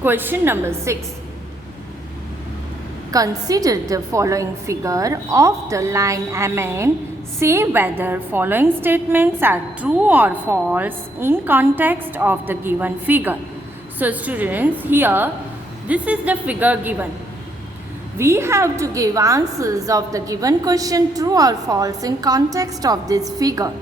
Question number 6. Consider the following figure of the line MN. Say whether following statements are true or false in context of the given figure. So students, here this is the figure given. We have to give answers of the given question true or false in context of this figure.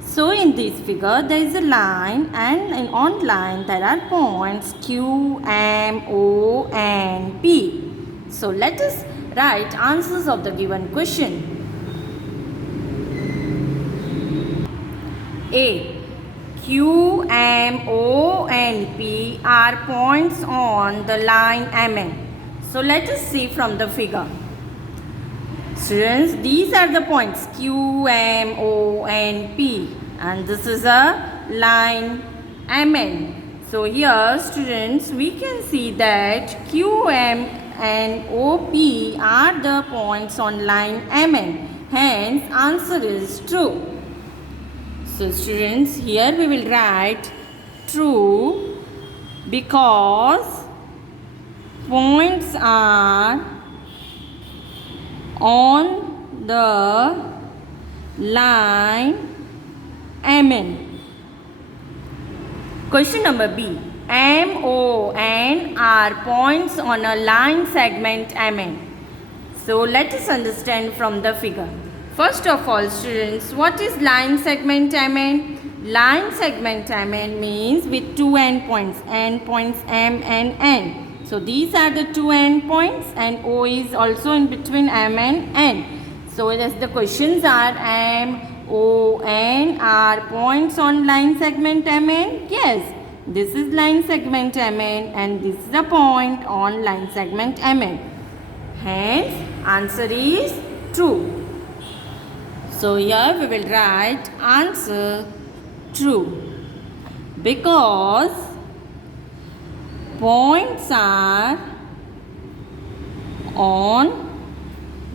So in this figure there is a line, and on line there are points Q, M, O and P. So let us write answers of the given question. A. Q, M, O and P are points on the line MN. So let us see from the figure. Students, these are the points Q, M, O and P, and this is a line MN. So here students, we can see that Q, M and OP are the points on line MN. Hence, answer is true. So students, here we will write true because points are on the line MN. Question number B. M, O, N are points on a line segment MN. So let us understand from the figure. First of all students, what is line segment MN? Line segment MN means with two endpoints M and N. So these are the two endpoints and O is also in between M and N. So as the questions are M, O, N are points on line segment MN? Yes, this is line segment MN and this is a point on line segment MN. Hence, answer is true. So here we will write answer true because points are on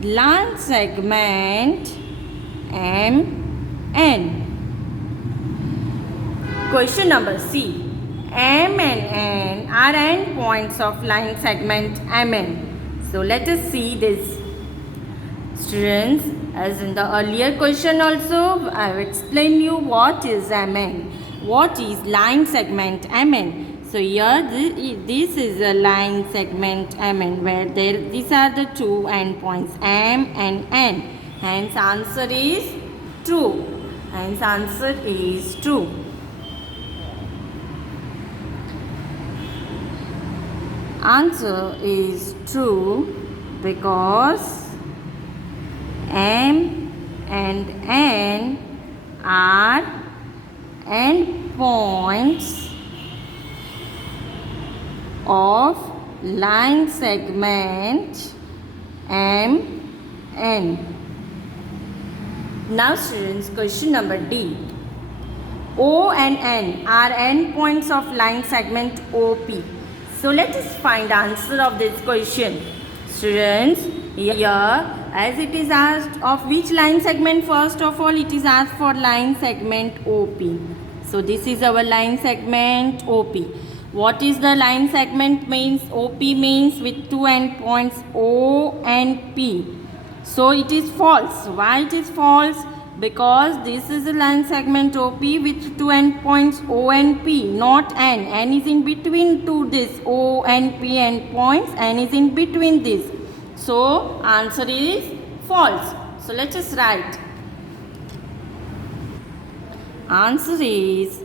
line segment MN. Question number C. M and N are endpoints of line segment MN. So let us see this. Students, as in the earlier question also, I have explained you what is MN, what is line segment MN. So here this is a line segment MN where these are the two endpoints M and N. Hence answer is true. Hence answer is true. Answer is true because M and N are endpoints of line segment MN. Now students, question number D. O and N are endpoints of line segment OP. So let us find answer of this question. Students, here as it is asked of which line segment, first of all it is asked for line segment OP. So this is our line segment OP. What is the line segment means? OP means with two endpoints O and P. So it is false. Why it is false? Because this is a line segment OP with two endpoints O and P, not N. N is in between to this O and P endpoints. N is in between this. So answer is false. So let us write. Answer is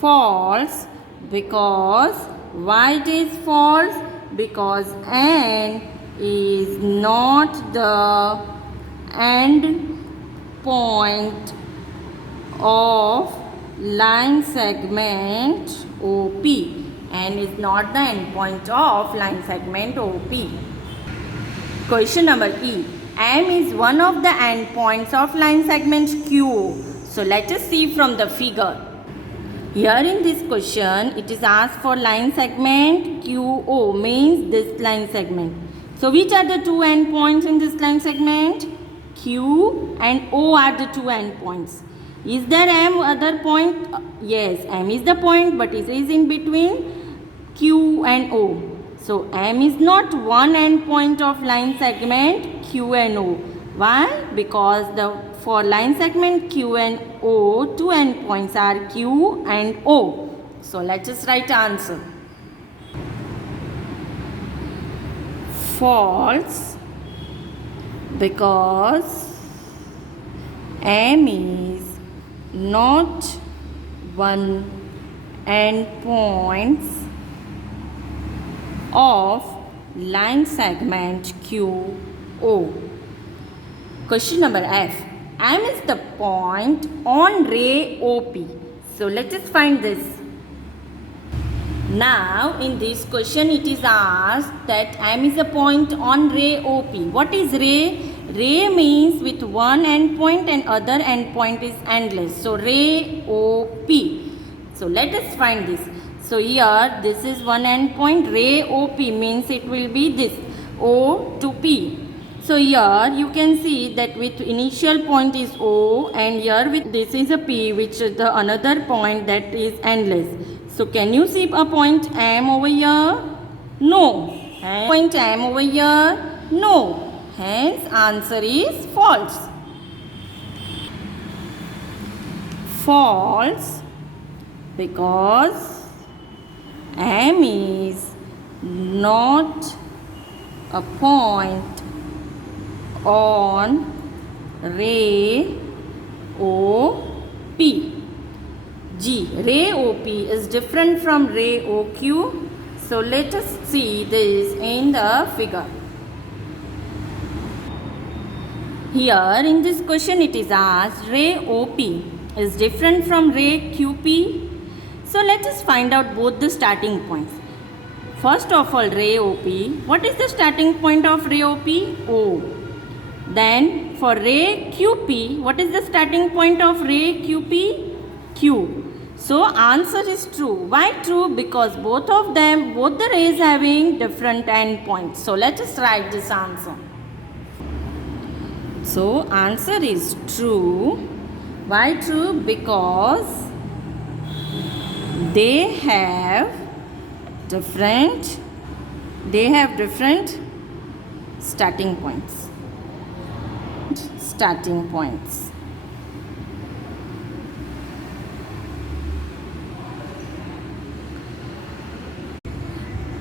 false because why it is false? Because N is not the end point of line segment OP. N is not the end point of line segment OP. Question number E. M is one of the endpoints of line segment Q. So let us see from the figure. Here in this question, it is asked for line segment QO, means this line segment. So which are the two endpoints in this line segment? Q and O are the two endpoints. Is there M other point? Yes, M is the point, but it is in between Q and O. So M is not one endpoint of line segment Q and O. Why? Because for line segment Q and O, two endpoints are Q and O. So let us write answer. False, because M is not one endpoints of line segment QO. Question number F. M is the point on ray OP. So let us find this. Now in this question it is asked that M is a point on ray OP. What is ray? Ray means with one endpoint and other endpoint is endless. So ray OP. So let us find this. So here this is one endpoint, ray OP means it will be this O to P. So here you can see that with initial point is O and here with this is a P, which is the another point that is endless. So can you see a point M over here? No. And point M over here? No. Hence answer is false. False, because M is not a point on ray OP. G. Ray OP is different from ray OQ. So let us see this in the figure. Here in this question it is asked ray OP is different from ray QP. So let us find out both the starting points. First of all, ray OP. What is the starting point of ray OP? O. Then for ray QP, what is the starting point of ray QP? Q. So answer is true. Why true? Because both the rays having different endpoints. So let us write this answer. So answer is true. Why true? Because they have different starting points.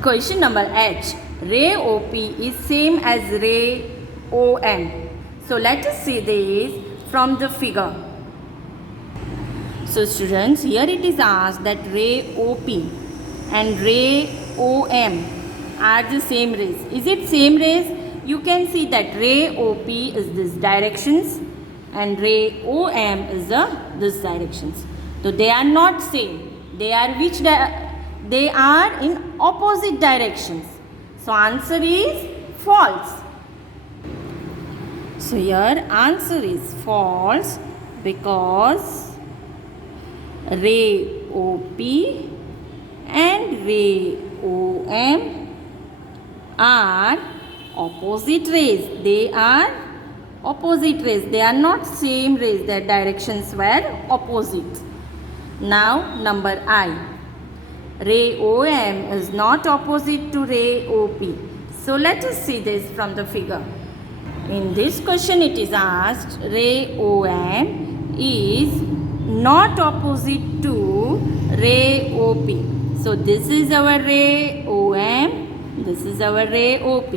Question number H. Ray OP is same as ray OM. So let us see this from the figure. So students, here it is asked that ray OP and ray OM are the same rays. Is it same rays? You can see that ray OP is this directions and ray OM is this directions. So they are not same. They are in opposite directions. So answer is false. So here answer is false because ray OP and ray OM are opposite rays. They are opposite rays. They are not same rays. Their directions were opposite. Now number I. Ray OM is not opposite to ray OP. So let us see this from the figure. In this question it is asked ray OM is not opposite to ray OP. So this is our ray OM, this is our ray OP.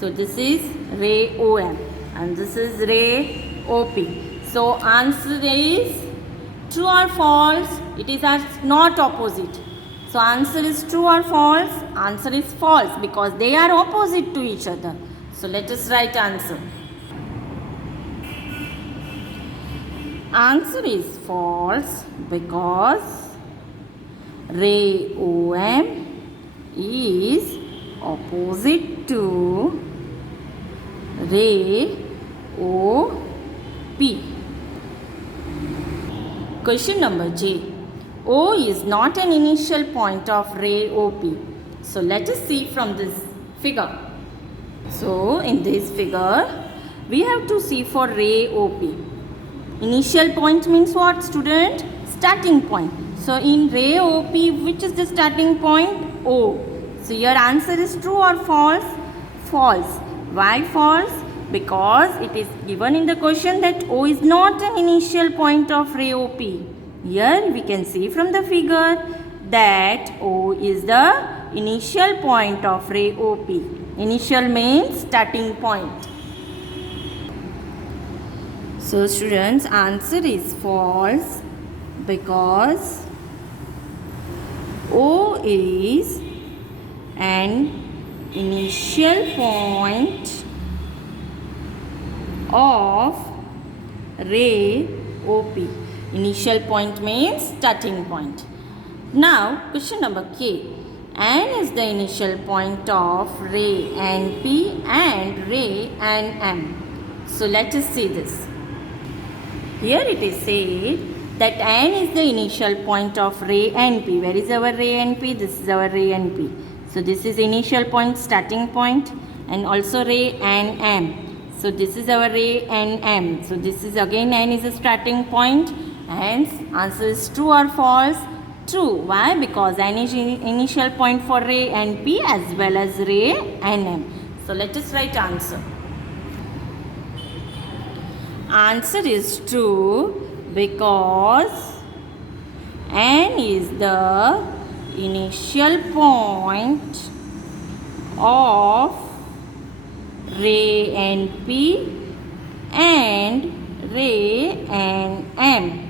So this is ray OM and this is ray OP. So answer is true or false? It is not opposite. So answer is true or false? Answer is false because they are opposite to each other. So let us write answer. Answer is false because ray OM is opposite to ray OP. Question number J. O is not an initial point of ray OP. So let us see from this figure. So in this figure, we have to see for ray OP. Initial point means what, student? Starting point. So in ray OP, which is the starting point? O. So your answer is true or false? False. Why false? Because it is given in the question that O is not an initial point of ray OP. Here we can see from the figure that O is the initial point of ray OP. Initial means starting point. So students, answer is false because O is an initial point of ray OP. Initial point means starting point. Now question number K. N is the initial point of ray NP and ray NM. So let us see this. Here it is said that N is the initial point of ray NP. Where is our ray NP? This is our ray NP. So this is initial point, starting point, and also ray NM. So this is our ray NM. So this is again N is a starting point. Hence answer is true or false? True. Why? Because N is initial point for ray NP as well as ray NM. So let us write answer. Answer is true because N is the initial point of ray NP and ray NM.